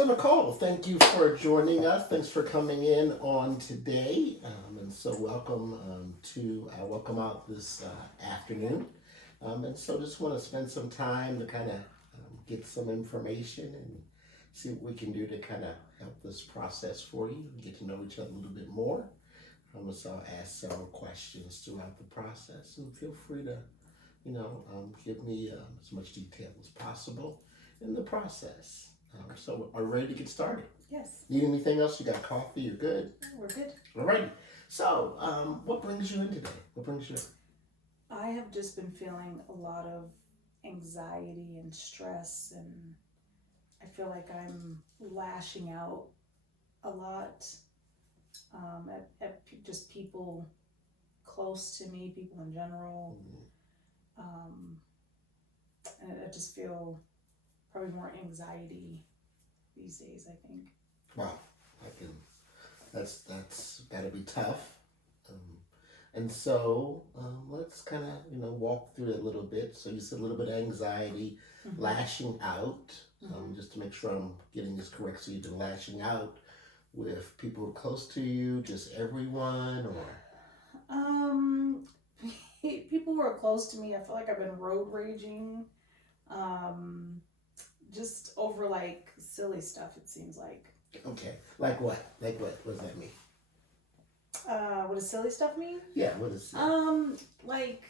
So Nicole, thank you for joining us. Thanks for coming in on today, and so welcome to welcome out this afternoon. And so just want to spend some time to kind of get some information and see what we can do to kind of help this process for you, get to know each other a little bit more. So I'll ask several questions throughout the process, and feel free to, give me as much detail as possible in the process. So are you ready to get started? Yes. Need anything else? You got coffee? You're good? We're good. Alrighty. So, what brings you in today? What brings you in? I have just been feeling a lot of anxiety and stress, and I feel like I'm lashing out a lot at just people close to me, people in general. And I just feel probably more anxiety these days, I think. Wow, that's gotta be tough. Um, and so let's kind of walk through it a little bit. So you said a little bit of anxiety, lashing out. Just to make sure I'm getting this correct. So you've been lashing out with people close to you, just everyone, or People who are close to me. I feel like I've been road raging, just over like silly stuff. It seems like. okay, like what? Like what? What does that mean? What does silly stuff mean? Yeah, what is? Like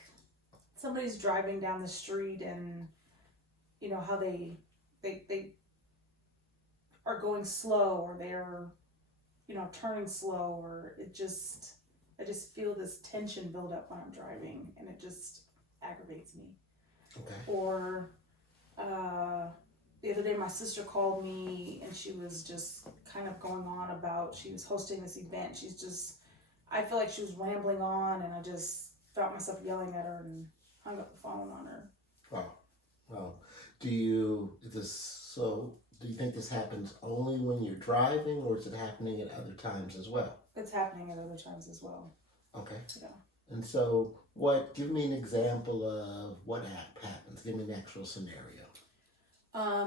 somebody's driving down the street, and you know how they are going slow, or they're turning slow, or I just feel this tension build up when I'm driving, and it just aggravates me. Okay. Or the other day my sister called me, and she was just kind of going on about, she was hosting this event. I feel like she was rambling on, and I just felt myself yelling at her and hung up the phone on her. Wow. Well, do you think this happens only when you're driving, or is it happening at other times as well? It's happening at other times as well. Okay. Yeah. And so give me an example of what happens. Give me an actual scenario.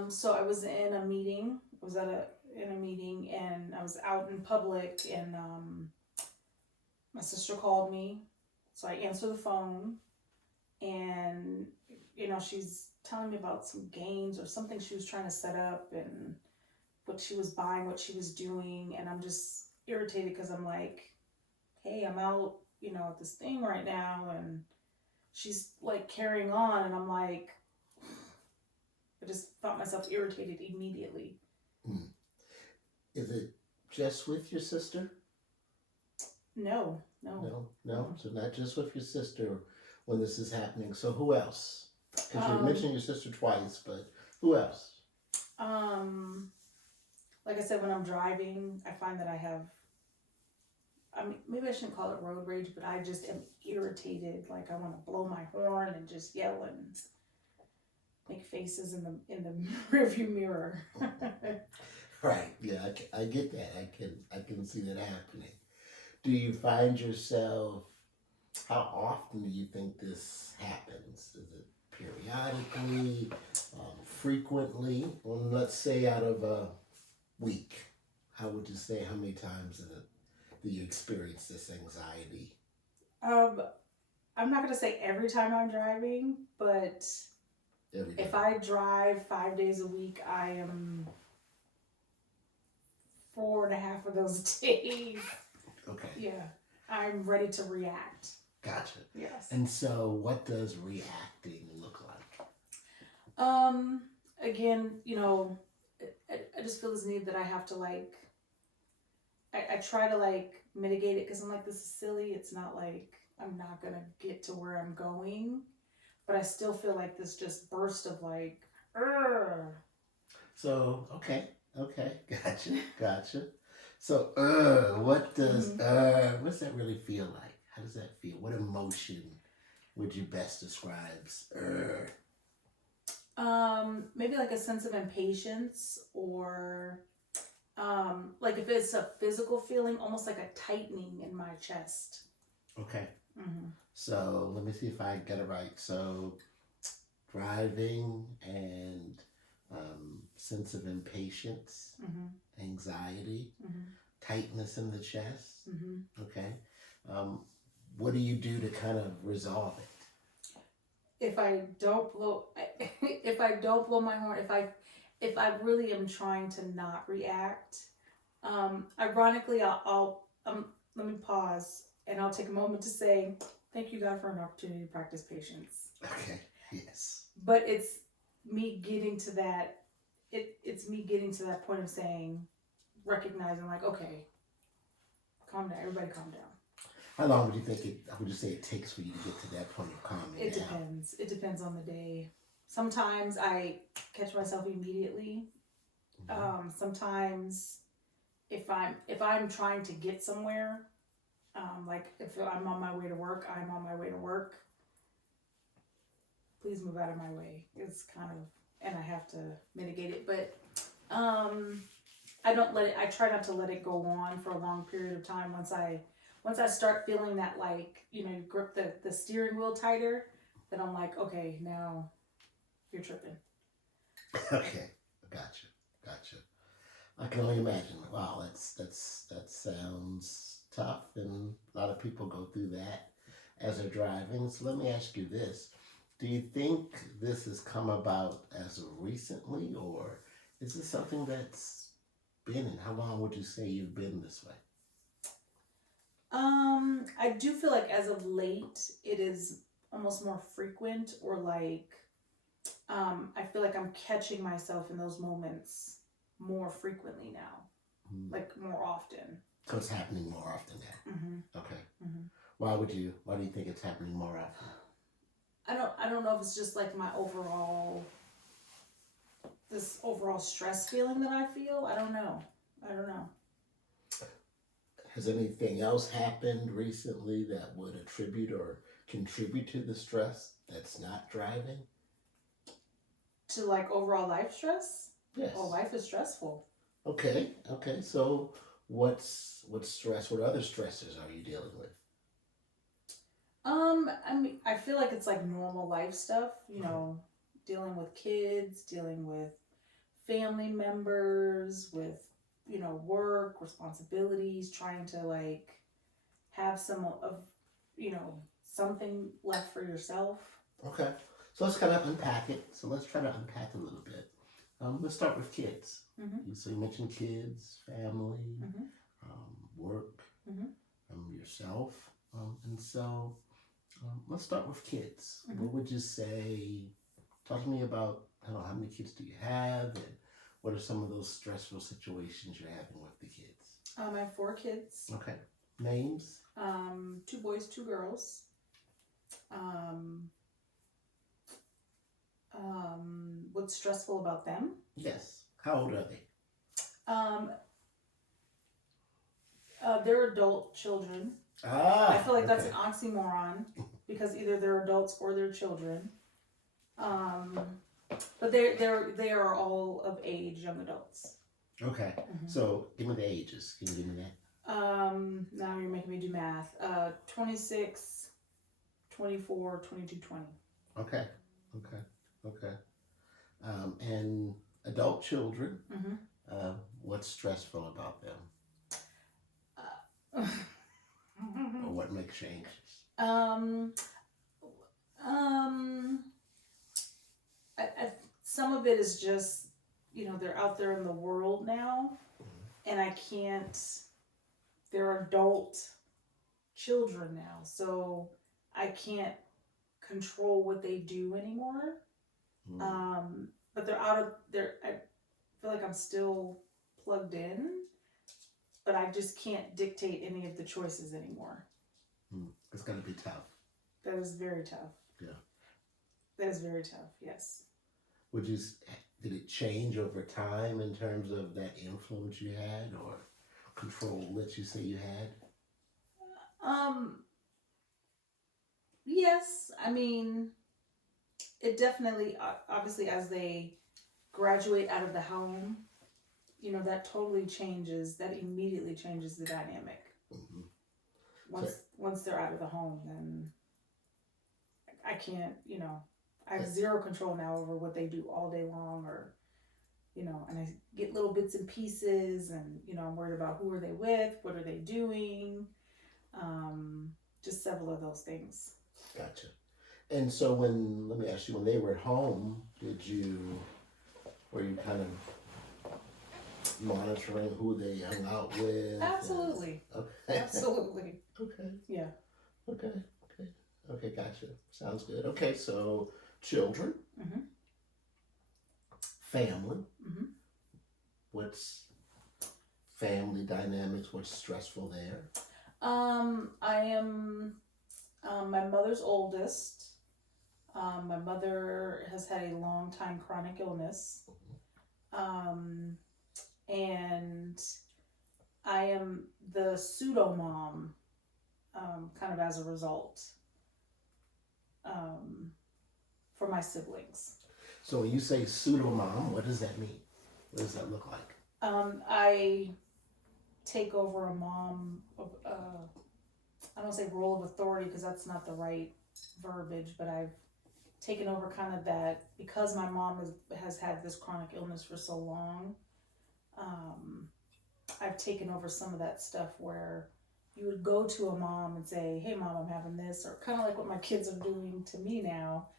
So I was in a meeting. I was in a meeting, and I was out in public, and my sister called me. So I answer the phone, and she's telling me about some games or something she was trying to set up, and what she was buying, what she was doing, and I'm just irritated because I'm like, hey, I'm out, at this thing right now, and she's like carrying on, and I'm like, I just felt myself irritated immediately. Is it just with your sister? No. So not just with your sister when this is happening. So who else? Because you mentioned your sister twice, but who else? Like I said, when I'm driving, I find that maybe I shouldn't call it road rage, but I just am irritated. Like I want to blow my horn and just yell and make faces in the rearview mirror. Right. Yeah, I get that. I can see that happening. Do you find yourself? How often do you think this happens? Is it periodically, frequently? Well, let's say out of a week, how would you say, how many times do you experience this anxiety? I'm not gonna say every time I'm driving, but if I drive 5 days a week, I am 4.5 of those days. Okay. Yeah, I'm ready to react. Gotcha. Yes. And so, what does reacting look like? Again, I just feel this need that I have to I try to mitigate it, because I'm like, this is silly. It's not like I'm not gonna get to where I'm going, but I still feel like this just burst of Urgh. So, okay, gotcha. So, what's that really feel like? How does that feel? What emotion would you best describe? Maybe like a sense of impatience, or like if it's a physical feeling, almost like a tightening in my chest. Okay. Mm-hmm. So let me see if I get it right. So driving and sense of impatience, anxiety, Mm-hmm. tightness in the chest. Mm-hmm. Okay. What do you do to kind of resolve it? If I don't blow, if I don't blow my horn, if I really am trying to not react, ironically, let me pause and I'll take a moment to say thank you, God, for an opportunity to practice patience. Okay. Yes. But it's me getting to that. It's me getting to that point of saying, recognizing, like, okay, calm down, everybody, calm down. How long would you think it? Would you say it takes for you to get to that point of calming It down? depends. It depends on the day. Sometimes I catch myself immediately. Sometimes if I'm trying to get somewhere, like if I'm on my way to work, I'm on my way to work. Please move out of my way. It's kind of, and I have to mitigate it, but I don't let it. I try not to let it go on for a long period of time. Once I start feeling that, like, you grip the steering wheel tighter, then I'm like, okay, now you're tripping. Okay, gotcha. I can only imagine. Wow, that sounds tough, and a lot of people go through that as they're driving. So let me ask you this: do you think this has come about as of recently, or is this something that's been? And how long would you say you've been this way? I do feel like as of late, it is almost more frequent, or like, I feel like I'm catching myself in those moments more frequently now, like more often. So it's happening more often now. Mm-hmm. Okay. Mm-hmm. Why do you think it's happening more often? I don't know if it's just like my this overall stress feeling that I feel. I don't know. Has anything else happened recently that would attribute or contribute to the stress that's not driving? To like overall life stress? Yes. Oh, life is stressful. Okay. So what's stress? What other stressors are you dealing with? I mean, I feel like it's like normal life stuff, dealing with kids, dealing with family members, with, work, responsibilities, trying to like have some of, something left for yourself. Okay. So let's kind of unpack it. So let's try to unpack a little bit. Let's start with kids. Mm-hmm. So you mentioned kids, family, Mm-hmm. work, Mm-hmm. yourself. And so let's start with kids. Mm-hmm. What would you say? Talk to me about, I don't know, how many kids do you have, and what are some of those stressful situations you're having with the kids? I have 4 kids. Okay. Names? 2 boys, 2 girls. What's stressful about them? Yes. How old are they? They're adult children. I feel like that's an oxymoron because either they're adults or they're children. But they are all of age, young adults. Okay. Mm-hmm. So give me the ages. Can you give me that? Now you're making me do math. 26, 24, 22, 20. Okay. And adult children. Mm-hmm. What's stressful about them? Or what makes you anxious? Some of it is just, they're out there in the world now, and I can't. They're adult children now, so I can't control what they do anymore. But they're out of there. I feel like I'm still plugged in, but I just can't dictate any of the choices anymore. It's gonna be tough. That is very tough. Yeah. That is very tough. Yes. Did it change over time in terms of that influence you had or control that you say you had? Yes. I mean, it definitely, obviously, as they graduate out of the home, that totally changes. That immediately changes the dynamic. Mm-hmm. Once they're out of the home, then I can't. I have zero control now over what they do all day long, or and I get little bits and pieces, and I'm worried about who are they with, what are they doing, just several of those things. Gotcha. And so let me ask you, when they were at home, were you kind of monitoring who they hung out with? Absolutely. Okay. Absolutely. Okay. Yeah. Okay, gotcha. Sounds good. Okay, so children, Mm-hmm. family. Mm-hmm. What's family dynamics? What's stressful there? I am my mother's oldest. My mother has had a long time chronic illness. Um, and I am the pseudo mom, kind of as a result, um, for my siblings. So when you say pseudo mom, what does that mean? What does that look like? I take over a mom, I don't say role of authority because that's not the right verbiage, but I've taken over kind of that because my mom has had this chronic illness for so long. I've taken over some of that stuff where you would go to a mom and say, "Hey, mom, I'm having this," or kind of like what my kids are doing to me now.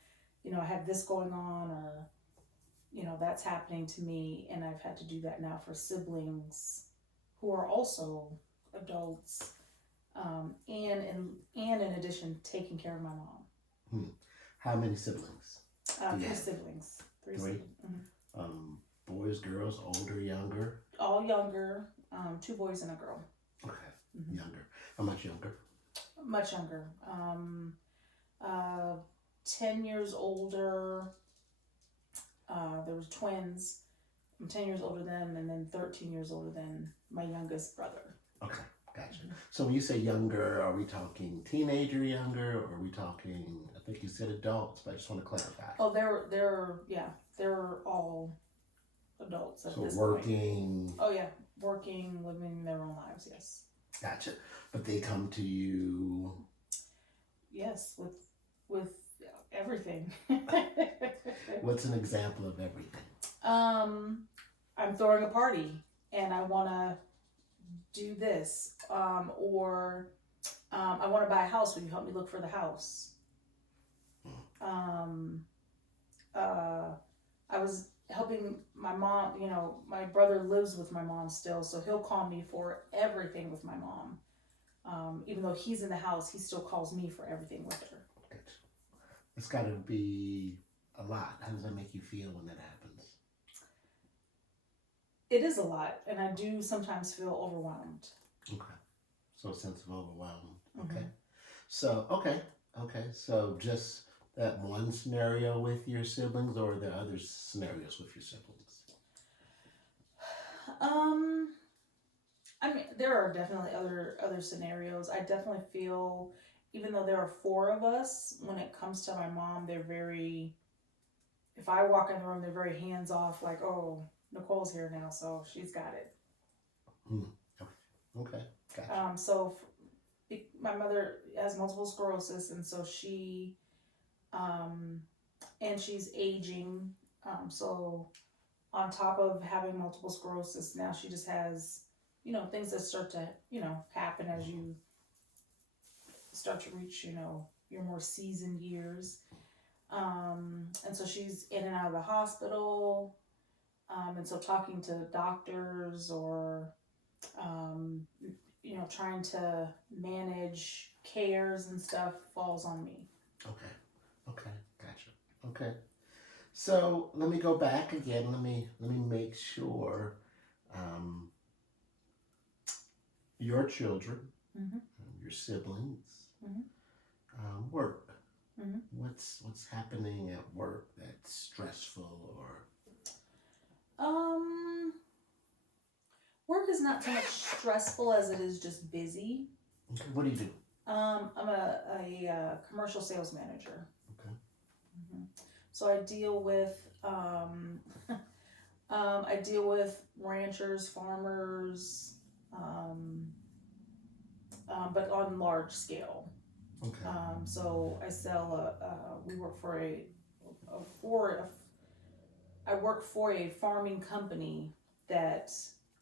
I have this going on, or that's happening to me, and I've had to do that now for siblings who are also adults, and in addition, taking care of my mom. How many siblings? Three siblings. Three siblings. Mm-hmm. Boys, girls, older, younger? All younger. 2 boys and a girl. Okay, Mm-hmm. younger. How much younger? Much younger. 10 years older. There was twins. I'm 10 years older than, and then 13 years older than my youngest brother. Okay, gotcha. So when you say younger, are we talking teenager younger, or are we talking, I think you said adults, but I just want to clarify. Oh, they're all adults at this working. Point. Oh yeah, working, living their own lives. Yes. Gotcha. But they come to you. Yes, with everything. What's an example of everything? I'm throwing a party and I want to do this, or I want to buy a house. Will you help me look for the house? I was helping my mom. My brother lives with my mom still, so he'll call me for everything with my mom. Even though he's in the house, he still calls me for everything with her. It's got to be a lot. How does that make you feel when that happens? It is a lot, and I do sometimes feel overwhelmed. Okay. So a sense of overwhelm. Mm-hmm. Okay. So, okay. So just that one scenario with your siblings, or are there other scenarios with your siblings? I mean, there are definitely other scenarios. I definitely feel, even though there are 4 of us, when it comes to my mom, they're very, if I walk in the room, they're very hands off, like, oh, Nicole's here now, so she's got it. Okay, gotcha. So my mother has multiple sclerosis, and so she, and she's aging, so on top of having multiple sclerosis, now she just has, things that start to, happen as you start to reach, your more seasoned years. And so she's in and out of the hospital. And so talking to doctors or, trying to manage cares and stuff falls on me. Okay, gotcha. Okay. So let me go back again. Let me make sure your children, Mm-hmm. Your siblings, Mm-hmm. work. Mm-hmm. What's happening at work that's stressful or? Work is not so much stressful as it is just busy. Okay. What do you do? I'm a commercial sales manager. Okay. Mm-hmm. So I deal with ranchers, farmers, but on large scale. Okay. So I sell. We work for I work for a farming company that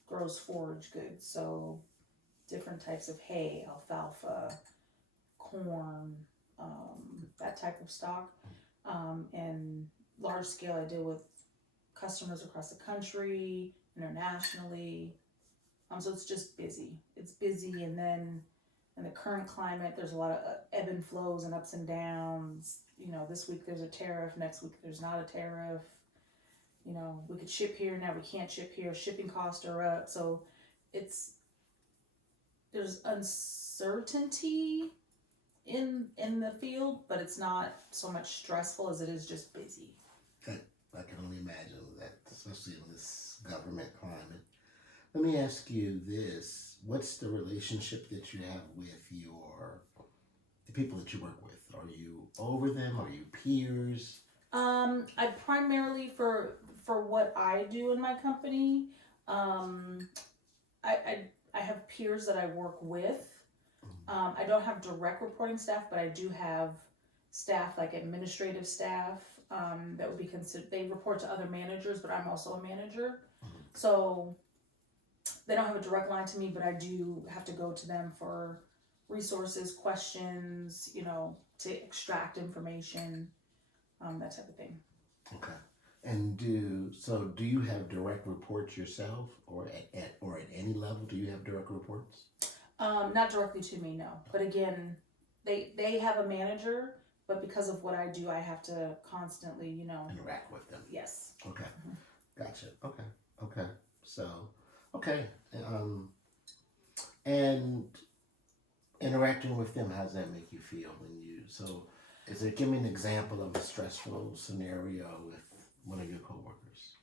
grows forage goods, so different types of hay, alfalfa, corn, that type of stock. And large scale, I deal with customers across the country, internationally. So it's just busy. It's busy, and then in the current climate, there's a lot of ebb and flows and ups and downs. This week there's a tariff, next week there's not a tariff. We could ship here, now we can't ship here. Shipping costs are up, so it's there's uncertainty in the field, but it's not so much stressful as it is just busy. I can only imagine that, especially in this government climate. Let me ask you this: what's the relationship that you have with the people that you work with? Are you over them? Are you peers? I primarily for what I do in my company, I have peers that I work with. I don't have direct reporting staff, but I do have staff, like administrative staff, that would be considered. They report to other managers, but I'm also a manager, so they don't have a direct line to me, but I do have to go to them for resources, questions, to extract information, that type of thing. Okay. And do you have direct reports yourself, or at any level do you have direct reports? Not directly to me, no. But again, they have a manager, but because of what I do, I have to constantly, Interact with them. Yes. Okay. Gotcha. Okay. So, okay. And interacting with them, how does that make you feel give me an example of a stressful scenario with one of your coworkers.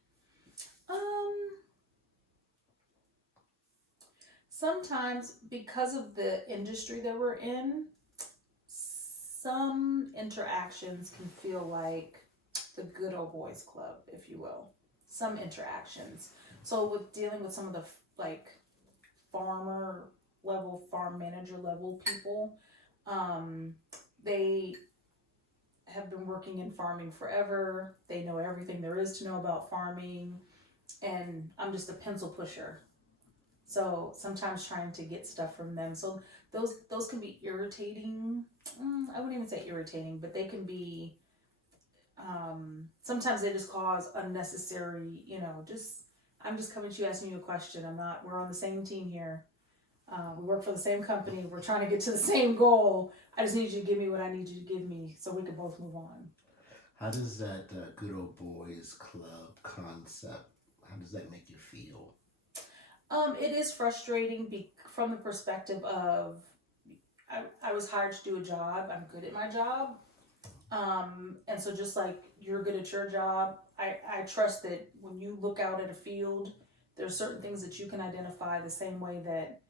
Sometimes, because of the industry that we're in, some interactions can feel like the good old boys club, if you will. Some interactions. So with dealing with some of the farmer level, farm manager level people, they have been working in farming forever. They know everything there is to know about farming, and I'm just a pencil pusher. So sometimes trying to get stuff from them. So those can be irritating. I wouldn't even say irritating, but they can be. Sometimes they just cause unnecessary. I'm just coming to you asking you a question. We're on the same team here. We work for the same company. We're trying to get to the same goal. I just need you to give me what I need you to give me so we can both move on. How does that good old boys club concept, how does that make you feel? It is frustrating from the perspective of I was hired to do a job. I'm good at my job. And so just like you're good at your job, I trust that when you look out at a field, there's certain things that you can identify the same way that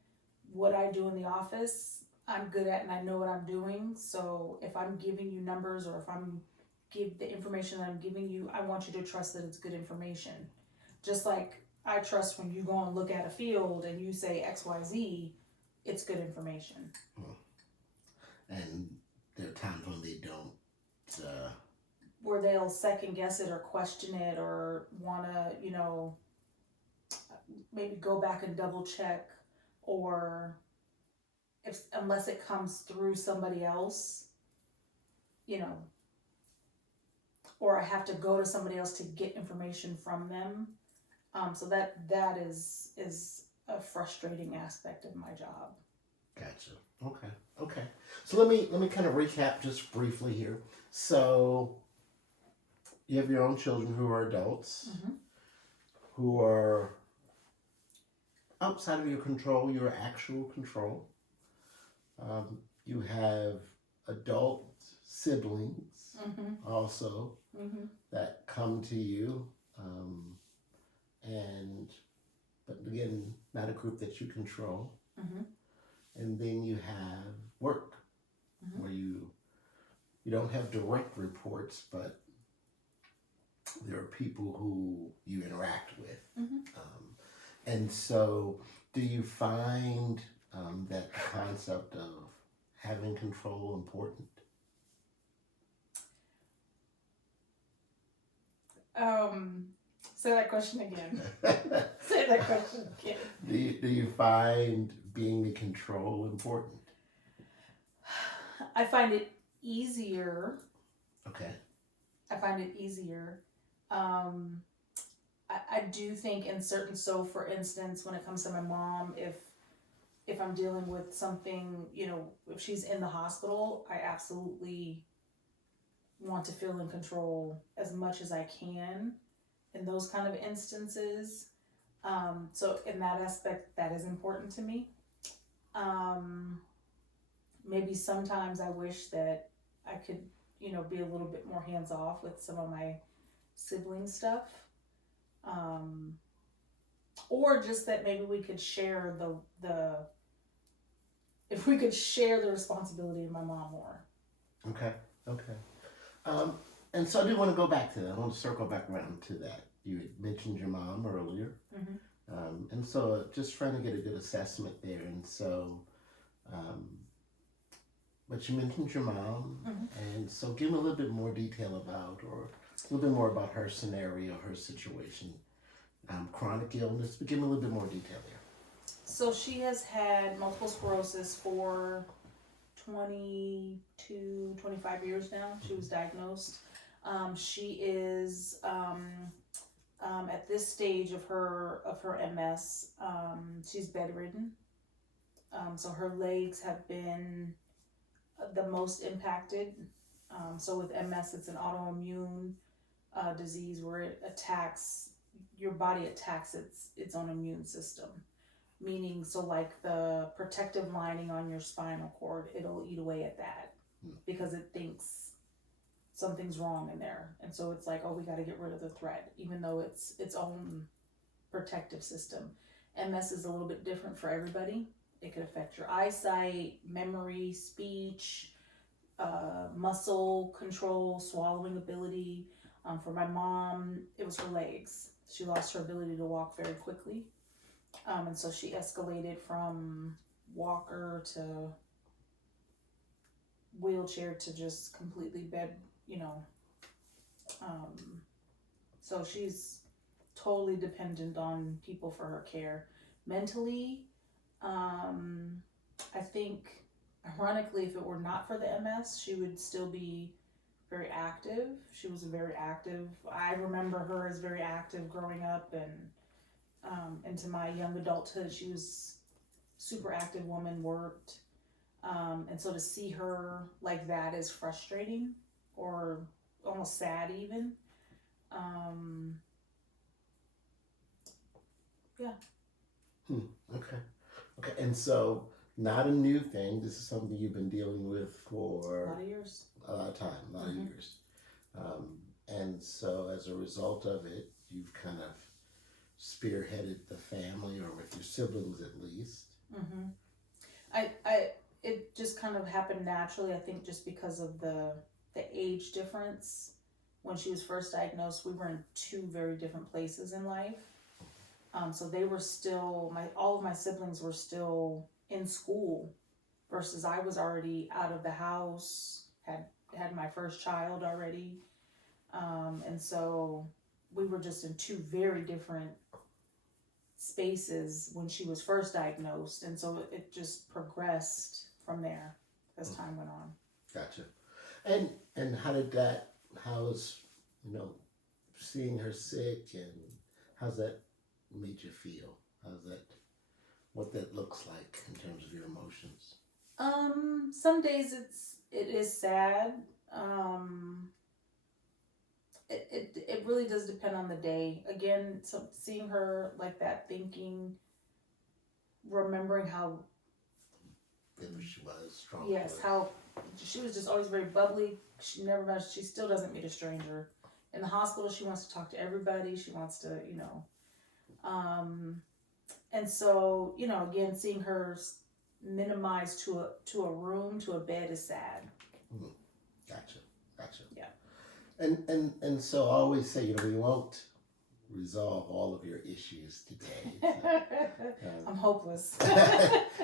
what I do in the office, I'm good at and I know what I'm doing. So if I'm giving you numbers or if give the information that I'm giving you, I want you to trust that it's good information. Just like I trust when you go and look at a field and you say XYZ, it's good information. And there are times when they don't. Where they'll second guess it or question it or want to, maybe go back and double check, or unless it comes through somebody else, or I have to go to somebody else to get information from them. So that is a frustrating aspect of my job. Gotcha. Okay. So let me kind of recap just briefly here. So you have your own children who are adults, who are outside of your control, your actual control. You have adult siblings also that come to you, but again, not a group that you control. And then you have work, where you don't have direct reports, but there are people who you interact with. And so do you find that the concept of having control important? Say that question again. Say that question again. Do you find being in control important? I find it easier. Okay. I find it easier. I do think in certain, so for instance, when it comes to my mom, if I'm dealing with something, if she's in the hospital, I absolutely want to feel in control as much as I can in those kind of instances. So in that aspect, that is important to me. Maybe sometimes I wish that I could, be a little bit more hands off with some of my sibling stuff. Or just that maybe we could share if we could share the responsibility of my mom more. Okay. And so I do want to go back to that. I want to circle back around to that. You had mentioned your mom earlier. And so just trying to get a good assessment there. And so, but you mentioned your mom. And so give me a little bit more detail about, or a little bit more about her scenario, her situation. Chronic illness, but give me a little bit more detail there. So she has had multiple sclerosis for 22, 25 years now. She was diagnosed. She is at this stage of her MS. She's bedridden. So her legs have been the most impacted. So with MS, it's an autoimmune disease where it attacks your body, attacks its own immune system. Meaning, so like the protective lining on your spinal cord, it'll eat away at that because it thinks something's wrong in there. And so it's like, oh, we got to get rid of the threat, even though it's its own protective system. MS is a little bit different for everybody. It could affect your eyesight, memory, speech, muscle control, swallowing ability. For my mom, it was her legs. She lost her ability to walk very quickly. And so she escalated from walker to wheelchair to just completely bed, so she's totally dependent on people for her care. Mentally, I think, ironically, if it were not for the MS, she would still be very active. She was very active. I remember her as very active growing up, and into my young adulthood, she was super active woman, worked. And so to see her like that is frustrating or almost sad even. Yeah. Okay. And so, not a new thing. This is something you've been dealing with for a lot of years. A lot of time, a lot of years. And so, as a result of it, you've kind of spearheaded the family, or with your siblings at least. It just kind of happened naturally. I think just because of the age difference. When she was first diagnosed, we were in two very different places in life. So they were still, all of my siblings were still in school, versus I was already out of the house, had my first child already. And so we were just in two very different spaces when she was first diagnosed. And so it just progressed from there as time went on. Gotcha. And how's, seeing her sick, and how's that made you feel? What that looks like in terms of your emotions? Some days it is sad. It really does depend on the day. Again, so seeing her like that, remembering how Bitter she was, strong. Yes, how she was just always very bubbly. She still doesn't meet a stranger. In the hospital, she wants to talk to everybody. She wants to, and so, again, seeing her minimized to a room, to a bed is sad. Gotcha. Yeah. And so I always say, we won't resolve all of your issues today. So, I'm hopeless.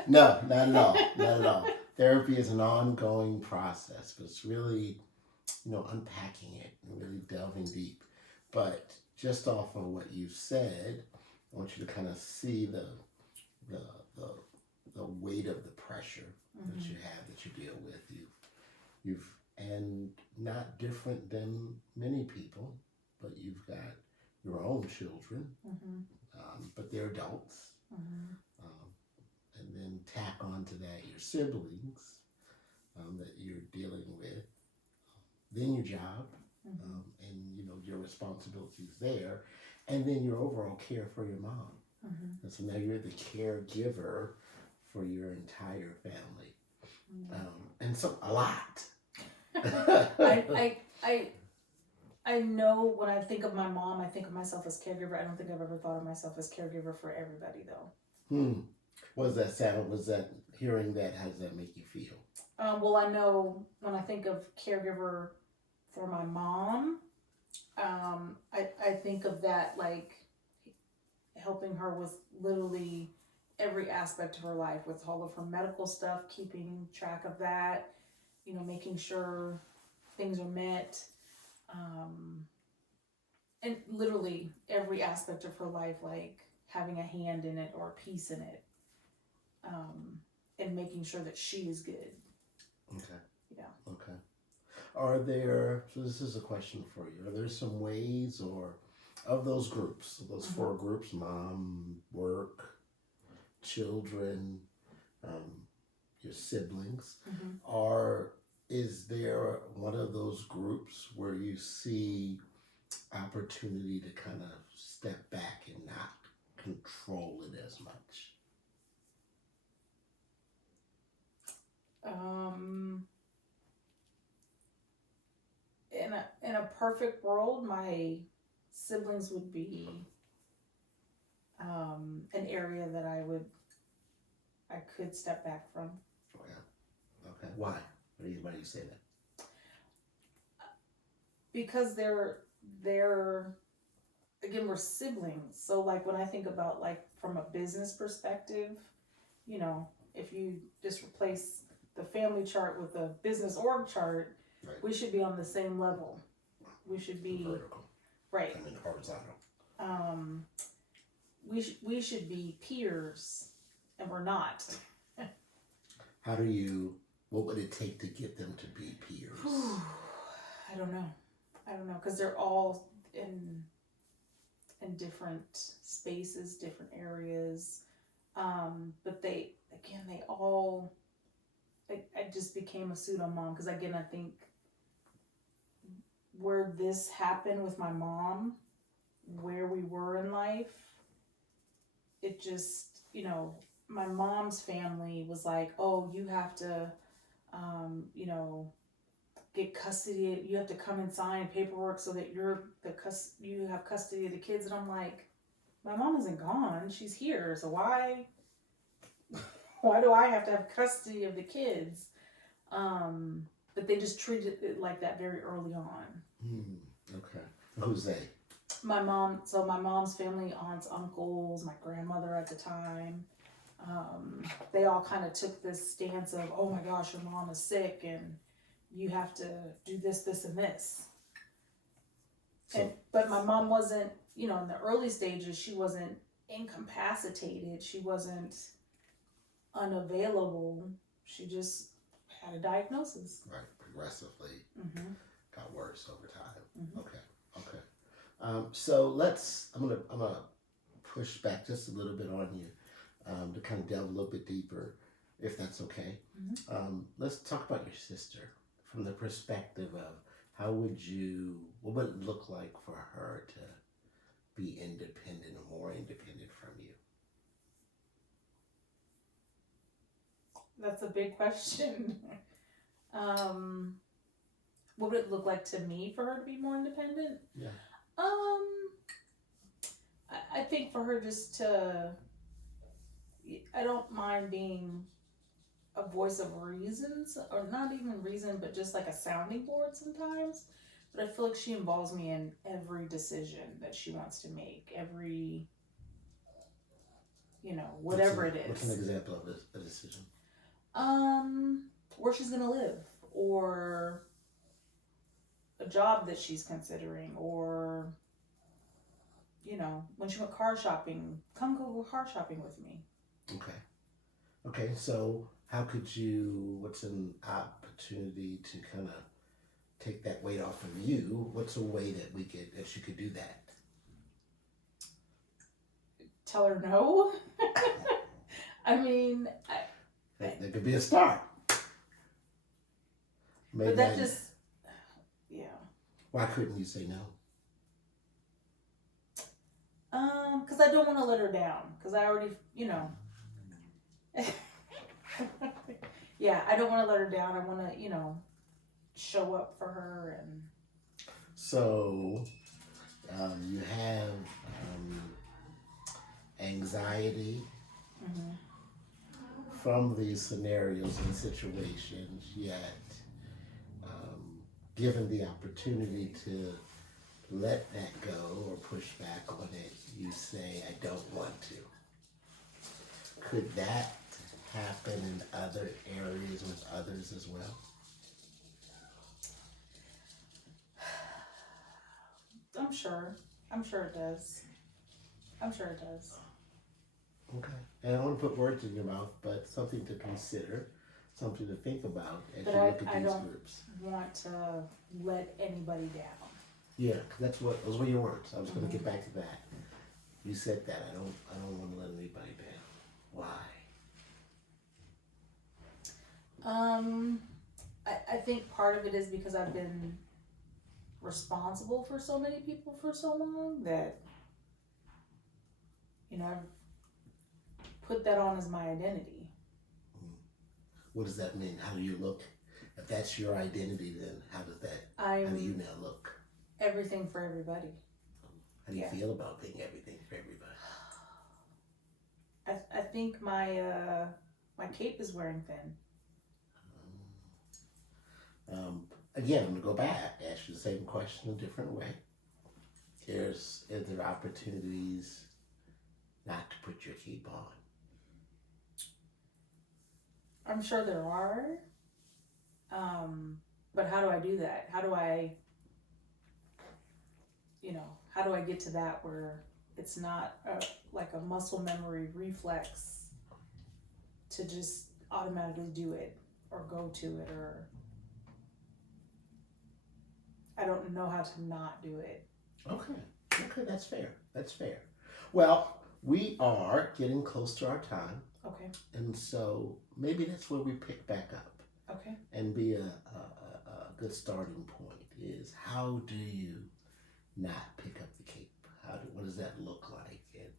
No, not at all. Therapy is an ongoing process, but it's really, unpacking it and really delving deep. But just off of what you've said, I want you to kind of see the the the weight of the pressure that you have, that you deal with. You've and not different than many people, but you've got your own children, but they're adults. Um, and then tack onto that your siblings that you're dealing with, then your job, and your responsibilities there, and then your overall care for your mom. And so now you're the caregiver for your entire family, and so a lot. I know when I think of my mom, I think of myself as caregiver. I don't think I've ever thought of myself as caregiver for everybody, though. What does that sound? Was that hearing that? How does that make you feel? Well, I know when I think of caregiver for my mom, I think of that like helping her with literally every aspect of her life, with all of her medical stuff, keeping track of that, making sure things are met, and literally every aspect of her life, like having a hand in it or a piece in it, and making sure that she is good. Okay. Yeah. Okay. So this is a question for you, are there some ways, or of those groups, those four groups, mom, work, children, your siblings, is there one of those groups where you see opportunity to kind of step back and not control it as much? In a perfect world, my siblings would be an area that I could step back from. Okay. Why? Why do you say that? Because they're again, we're siblings. So like when I think about like from a business perspective, if you just replace the family chart with a business org chart, right, we should be on the same level. We should be vertical. Right. I mean horizontal. We should be peers, and we're not. What would it take to get them to be peers? I don't know, because they're all in different spaces, different areas, but they all, I just became a pseudo mom, because again, I think where this happened with my mom, where we were in life, it just, my mom's family was like, oh, you have to, get custody, you have to come and sign paperwork so that you have custody of the kids. And I'm like, my mom isn't gone, she's here, so why do I have to have custody of the kids? But they just treated it like that very early on. Okay. Who's they? My mom's family, aunts, uncles, my grandmother at the time, they all kind of took this stance of, oh my gosh, your mom is sick and you have to do this, this, and this. But my mom wasn't, in the early stages, she wasn't incapacitated. She wasn't unavailable. She just had a diagnosis. Right, progressively got worse over time. Okay. So I'm gonna push back just a little bit on you to kind of delve a little bit deeper, if that's okay. Let's talk about your sister from the perspective of what would it look like for her to be independent or more independent from you? That's a big question. What would it look like to me for her to be more independent? Yeah. I think for her just to, I don't mind being a voice of reasons, or not even reason, but just like a sounding board sometimes. But I feel like she involves me in every decision that she wants to make, every, whatever it is. What's an example of a decision? Where she's gonna live, or a job that she's considering, or when she went car shopping, come go car shopping with me. Okay. Okay. So how could you? What's an opportunity to kind of take that weight off of you? What's a way that she could do that? Tell her no. I mean, That could be a start. Maybe but that just, yeah. Why couldn't you say no? Because I don't want to let her down. Because I already, yeah, I don't want to let her down. I want to, show up for her and. So, you have anxiety from these scenarios and situations, yet given the opportunity to let that go or push back on it, you say, I don't want to. Could that happen in other areas with others as well? I'm sure. I'm sure it does. I'm sure it does. Okay. And I don't want to put words in your mouth, but something to consider, something to think about as But you look at I these don't groups. want to let anybody down. Yeah, 'cause those were your words. I was going to get back to that. You said that. I don't want to let anybody down. Why? I think part of it is because I've been responsible for so many people for so long that, I've put that on as my identity. What does that mean? How do you look? If that's your identity, then how do you now look? Everything for everybody. How do you feel about being everything for everybody? I think my cape is wearing thin. Again, I'm going to go back, ask you the same question a different way. Is there opportunities not to put your cape on? I'm sure there are. But how do I do that? How do I get to that where it's not like a muscle memory reflex to just automatically do it or go to it, or I don't know how to not do it. Okay, that's fair. Well, we are getting close to our time. Okay. And so maybe that's where we pick back up. Okay. And be a good starting point is, how do you not pick up the cape? What does that look like? And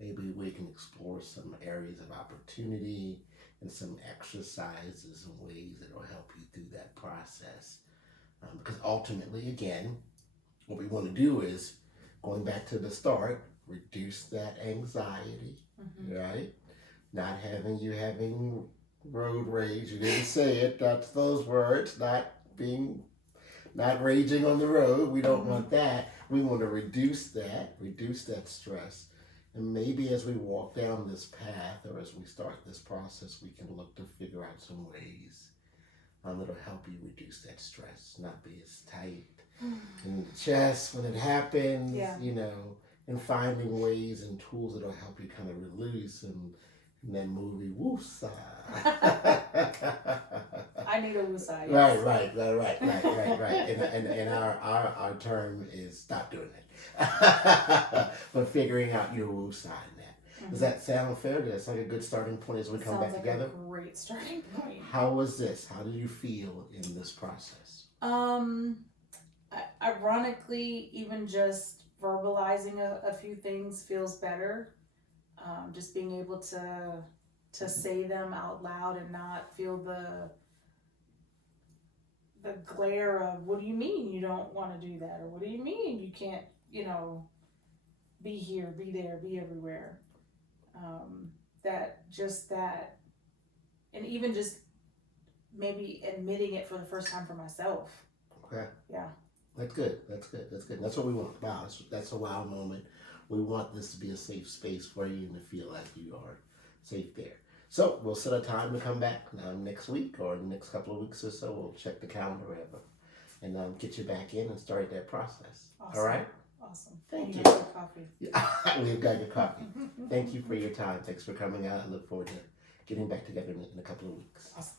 maybe we can explore some areas of opportunity and some exercises and ways that will help you through that process. Because ultimately, again, what we want to do is, going back to the start, reduce that anxiety, right? Not having road rage. You didn't say it. That's those words. Not raging on the road. We don't want that. We want to reduce that stress. And maybe as we walk down this path, or as we start this process, we can look to figure out some ways that'll help you reduce that stress, not be as tight in the chest when it happens, and finding ways and tools that'll help you kind of release and that movie woosah. I need a woosah. Yes. Right. And our term is stop doing that. But figuring out your woosah in that. Does that sound fair? Does that sound like a good starting point as we come back together? Sounds like a great starting point. How was this? How did you feel in this process? Ironically, even just verbalizing a few things feels better. Just being able to say them out loud and not feel the glare of, what do you mean you don't want to do that, or what do you mean you can't be here, be there, be everywhere. That and even just maybe admitting it for the first time for myself. Okay. Yeah. That's good. That's what we want. Wow, that's a wow moment. We want this to be a safe space for you and to feel like you are safe there. So we'll set a time to come back next week or the next couple of weeks or so. We'll check the calendar, whatever, and get you back in and start that process. Awesome. All right? Awesome. Thank And you. have good coffee. Yeah, we've got your coffee. Thank you for your time. Thanks for coming out. I look forward to getting back together in a couple of weeks. Awesome.